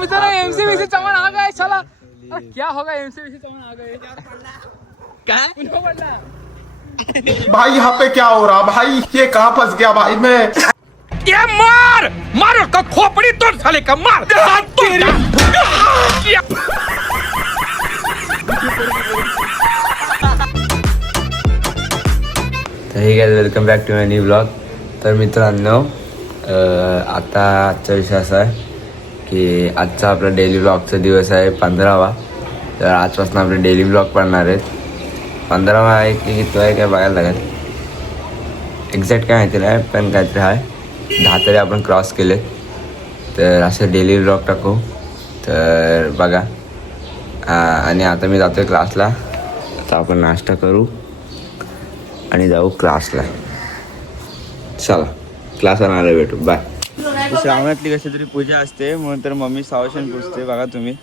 मित्रों एमसीबीसी चमन आ गए चला। क्या होगा एमसीबीसी चमन आ गए क्या भाई यहाँ पे क्या हो रहा भाई, ये कहाँ फंस गया भाई मैं। ये मार मार का खोपड़ी तोड़ साले का मार hey guys welcome back to my new blog. तर मित्रांनो आता आजचा विषय असा आहे की आजचा आपला डेली ब्लॉगचा दिवस आहे 15वा. तर आजपासून आपले डेली ब्लॉग पडणार आहेत. 15वा आहे की किती आहे काय बघायला लागेल, एक्झॅक्ट काय माहिती नाही पण काहीतरी आहे. 10 तरी आपण क्रॉस केले. तर असं डेली ब्लॉग टाकू तर बघा. आणि आता मी जातोय क्लासला. आता आपण नाश्ता करू आणि जाऊ क्लासला. चला क्लासला आला भेटू बाय. श्रावणातली कशी तरी पूजा असते म्हणून तर मम्मी सावशन पुजते बघा तुम्ही.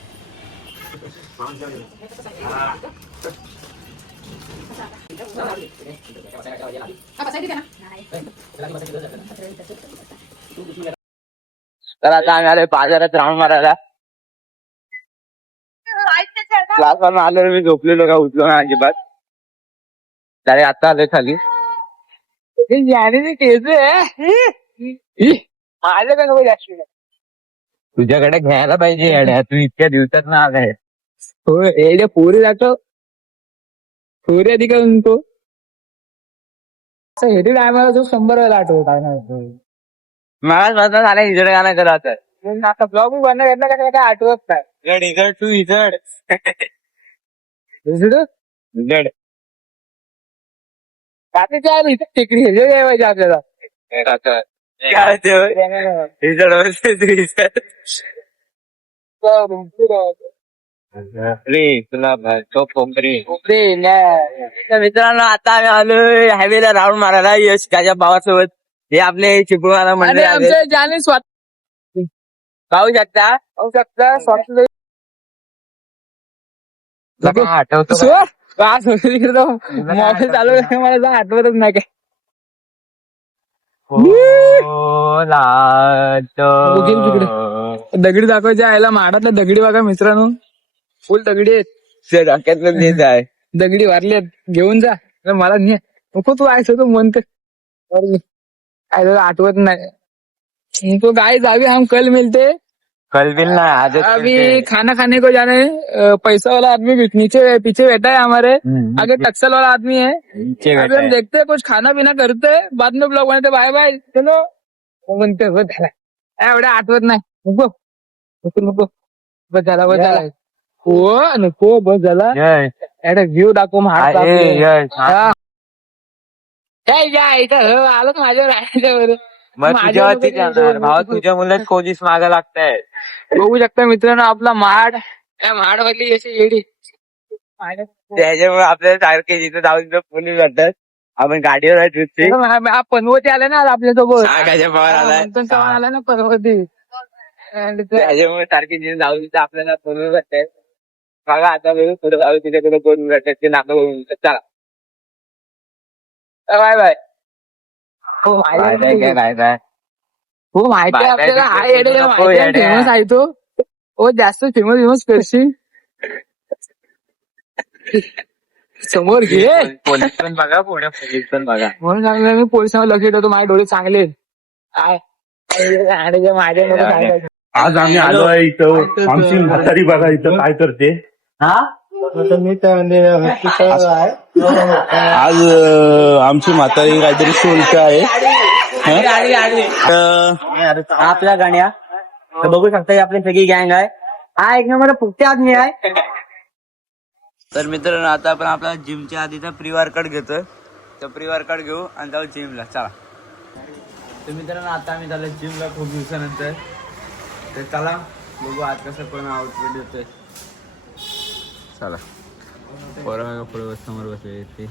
तर आता आम्ही आलोय बाजारात राऊंड मारायला. क्लासवरून आलो मी झोपलेलो का उठलो ना अजिबात. अरे आता आलोय खाली. तुझ्याकडे घ्यायला पाहिजे येड्या, तू इतक्या दिवसात ना आलाय. हो एवढ्या पोरी जातो पोरी आधी का तो हेडी टायमाला जो 100 वेळेला आठवत काय मला स्वतः झालं इजड गाणं करत. आता ब्लॉग बनवून घेतला का काय आठवत काय इजड इजड तू इजड इजड रात्रीच्या इथे टेकडी हे पाहिजे आपल्याला. काय ते इजड रे तुला मित्रांनो आता आम्ही आलोय हायवेला राऊंड मारायला यश त्याच्या भावासोबत. हे आपले चिपळूणला मंडळ आमच्या ज्याने पाहू शकता स्वातंत्र्य आठवतो मोबाईल चालू आहे मला आठवतच नाही काय. दगडी दाखवायची आयला माडातल्या दगडी बघा मित्रांनो, फुल दगडी आहेत. डोक्यातलं तेच आहे. दगडी वारले घेऊन जा. मला नको तू आयस तो म्हणते काय आठवत नाही. तो गाय जावी हम कल मिलते कल बिल ना अभी खाना खाने को जाने. पैसा वाला आदमी नीचे पीछे बैठा है हमारे, आगे टक्सल वाला आदमी है. अभी हम देखते कुछ खाना पीना करते बाद में ब्लॉग बनाते. बाय बाय चलो म्हणते हो झाला एवढ्या आठवत नाही. नको नको नको बस झाला बस झाला. हो नको बस झाला. एवढा व्ह्यू दाखव आलं माझ्यावर राहायच्यावर. भावा तुझ्या मुलं पोलीस मागं लागताय. बघू शकता मित्रांनो आपला महाड. त्या महाडवरली अशी येडी त्याच्यामुळे आपल्याला सारखे जिथं जाऊ तिथं पोलीस वाटतात. आपण गाडीवर आहे ट्रिपची. पनवती आले ना आपल्यासोबत. पवार आलाय आला ना पनवती. त्याच्यामुळे सारखे जिथे जाऊ तिथं आपल्याला पोलीस वाटतात. बघा आता थोडं जाऊ तिच्याकडे कोण वाटतात ते नातं बघून. चला बाय बाय. हो काय बाय हो माहिती आहे आपल्याला. हा येडे फेमस आहे तो. हो जास्त फेमस करशील समोर घे. पोलीस पण बघा पुढे पोलीस पण बघा म्हणून सांगलं मी पोलिसांवर लक्ष ठेवतो. माझे डोळे चांगले काय माझ्या. आज आम्ही आलो आहे इथं. आमची म्हातारी बघा इथं काय करते. आज आमची म्हातारी काहीतरी शुल्क आहे. आपल्या गाण्या तर बघू शकता आपली सगळी गँग आहे. हा एक नंबर फुकटे आदमी आहे. तर मित्रांनो आता आपण आपला जिमच्या आधीचा प्री वर्कआउट घेतोय. तर प्री वर्कआउट घेऊ आणि जाऊ जिमला. चला तर मित्रांनो आता आम्ही झालं जिमला खूप दिवसानंतर. तर चला बघू आज कसं पण आउटफिट येतोय. चला पोरं पुढे समोर बसले ते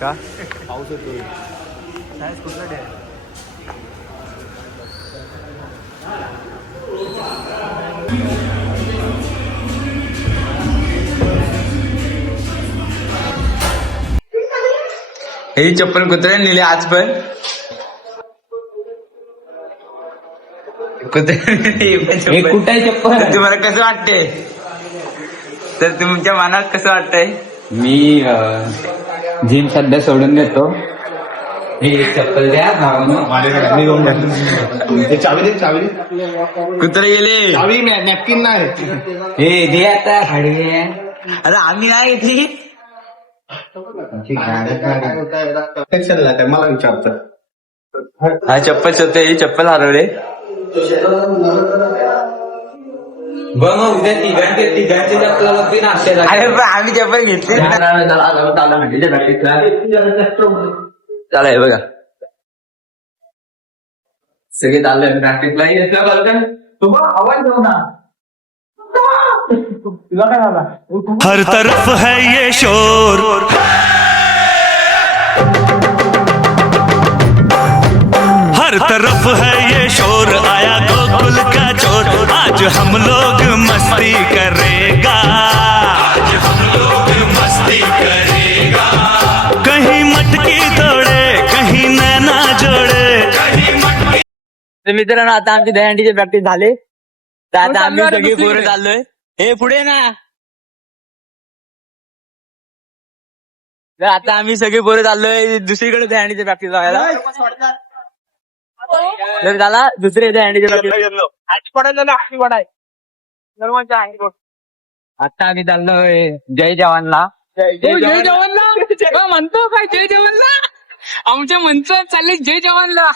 का पाऊस येतोय. हे चप्पल कुत्र्याने नेले आज पण. कुठे चप्पल तुम्हाला कसं वाटते तर तुमच्या मनात कसं वाटतंय? मी जिम सध्या सोडून देतो. हे चप्पल द्या कुत्रे गेले नॅपकिन नाही हे दे आता अरे आम्ही नाही येते मला विचारतं हा चप्पल होते ही चप्पल हरवले. बघ मग उद्या तिघांची चप्पल बघते ना. अरे आम्ही चप्पल घेतली चला हे बघा सगळे चाललंय प्रॅक्टिसला. आवाज देऊ ना. तुला काय झाला? हर तरफ है ये शोर हर तरफ है ये शोर आया गोकुल का चोर आज हम लोग मस्ती करेगा आज हम लोग मस्ती करेगा कहीं मटकी तोड़े कहीं नैना जोड़े तर मित्रांनो आता आमची दहीहंडीची प्रॅक्टिस झाली तर आता आम्ही सगळी पोरं चाललोय. हे पुढे ना तर आता आम्ही सगळी पोरं चाललोय दुसरीकडे दहीहंडीची प्रॅक्टिस लावायला. तर झाला दुसरी दहीहंडीची प्रॅक्टिस. आता आम्ही चाललोय जय जवानला. जय जवानला म्हणतो काय? जय जवानला आमच्या मंत्र चालले जय जवानला.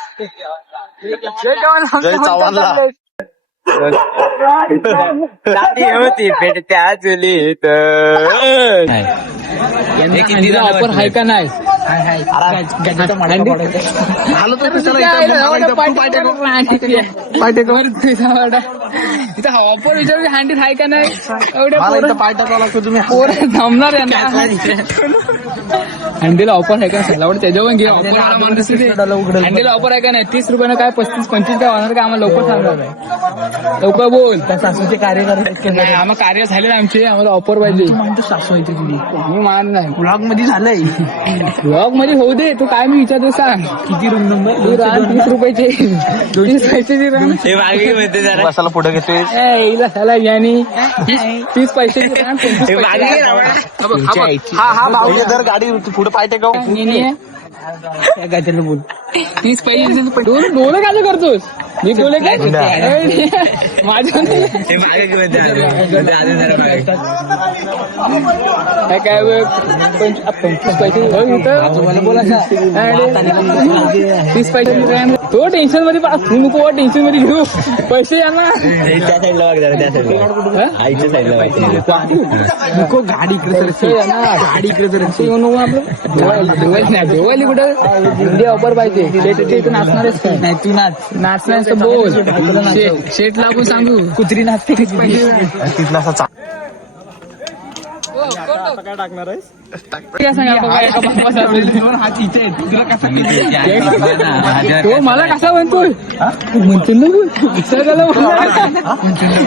जय जवानला होती पेटत्या चुलीत ऑफर आहे का नाही? ऑफर विचार हँडीत आहे का नाही? एवढ्या पोरं थांबणार हँडीला ऑफर आहे का? सलावड त्याच्यावर घे. हँडीला ऑफर आहे का नाही? 30 रुपयानं काय 35-35 काय होणार का? आम्हाला लवकर सांगणार आहे. लवकर बोल. सासूचे कार्य नाही आम्हाला कार्य झाले ना आमचे. आम्हाला ऑफर पाहिजे. सासू व्हायची तुझी मी मान नाही. ब्लॉग मध्ये झालंय. ब्लॉग मध्ये होऊ दे. तू काय मी विचारतो सांग. किती रूम नंबर? 30 रुपयाचे 30 पैशाची रान. हे मागे म्हणते जरा कशाला पुढे घेतोय हिला झाला यानी 30 पैशाची रान. 25 हा भाऊ जर गाडी पुढे पाय टेकाव बोल 30 पैसे डोळे काय करतोस? मी डोळे काय माझ्या काय 25 पैसे बोला 30 पैसे तो टेन्शन मध्ये तू नको टेन्शन मध्ये घेऊ. पैसे या ना त्या साईडला आईच्या साईडला नको. गाडी इकडे गाडी इकडे येऊ नको. आपलं देवाली कुठं इंडिया ऑफर पाहिजे. इथं नाचणारच काय? नाही तू नाचणार बोल. शेट लागून सांगू कुत्री नाचते. काय टाकणार आहेस? तो मला कसा म्हणतोय? म्हणतो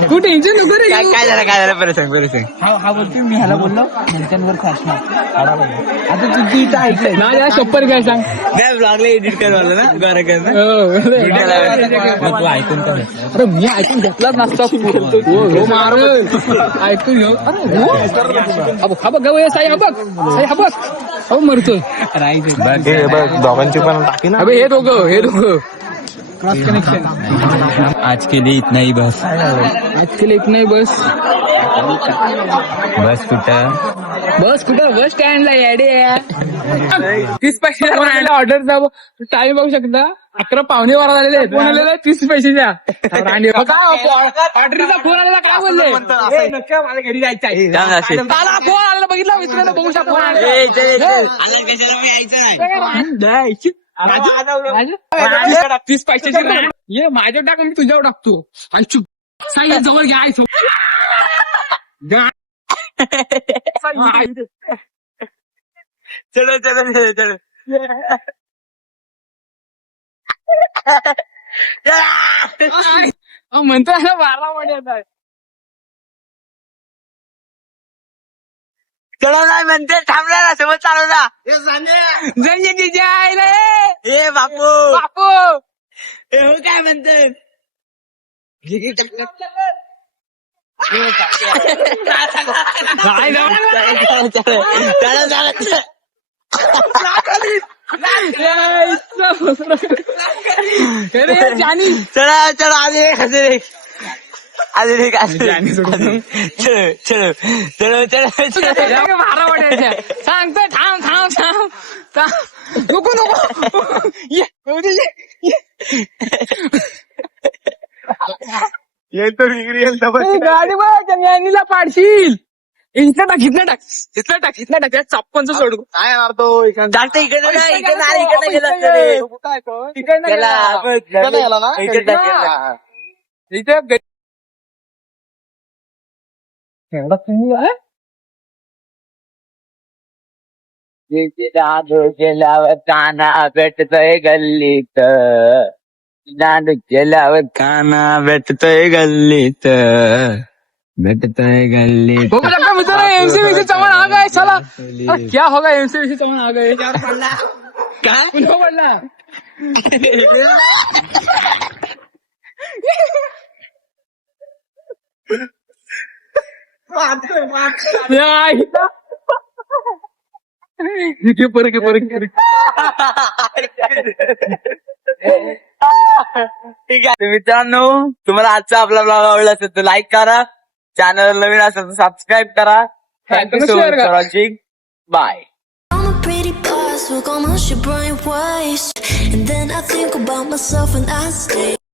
तू टेन्शन नको रे. काय झालं बरं सांग. हा बोलतोय मी ह्याला बोललो त्यांच्यावर खासणार. आता तुझी इथं ऐकलंय ना या शप्पर काय सांग. नाही ब्लॉगला एडिट करवालं ना बरं तू ऐकून कर. अरे मी ऐकून घेतलाच नसता. मार ऐकून घेऊ. हा बघ साई हा बघ हो मरतोय. दोघांची पण टाकी ना. अबे हे दोघं क्रॉस कनेक्शन. आज के लिए इतना ही बस. आज के लिए इतना ही बस. बस कुठं बस स्टँडला याडे 30 पैसे ऑर्डर टाइम बघू शकता. 11:15 झालेले आहेत. फोन आलेला 30 पैशाच्या. ऑर्डरचा फोन आलेला काय बोलले? मला घरी जायचं आहे. फोन आलेला बघितला मित्रांनो बघू शकता. 30 पैशाची ये माझ्या टाका मी तुझ्यावर टाकतो. साई जवळ घ्यायचो. चलो म्हणतो ना 12 मध्ये चलो नाही म्हणते थांबला ना सोबत चालू ना. जंजे तिच्या आईला ए बापू बापू हे हो काय म्हणते जानी चला चला अजून एक चलो मारा वाटायच्या सांगतोय थांब थांब थांब थांब नको नको ये गाडी बघ ज्ञानीला पाडशील इथलं टाक इथलं टाक इथलं टाक इथलं टाक चाप्पनचं सोडू काय मारतो जास्त इकडे नाही इकडे गेला इथे एवढा तुम्ही आहे गेल्यावर काना भेटतोय गल्लीत दांडू गेल्यावर काना भेटतोय गल्लीत भेटतोय गल्लीत हो लगता मुझे एमसीबीसी चमन आ गए साला अरे क्या होगा एमसीबीसी चमन आ गए काय कुठं पडला ठीक आहे मित्रांनो तुम्हाला आजचा आपला ब्लॉग आवडला असेल तर लाईक करा चॅनल नवीन असेल तर सबस्क्राईब करा thank you so much for watching bye I'm a pretty boss, look almost your brain waste. And then I think about myself and I stay.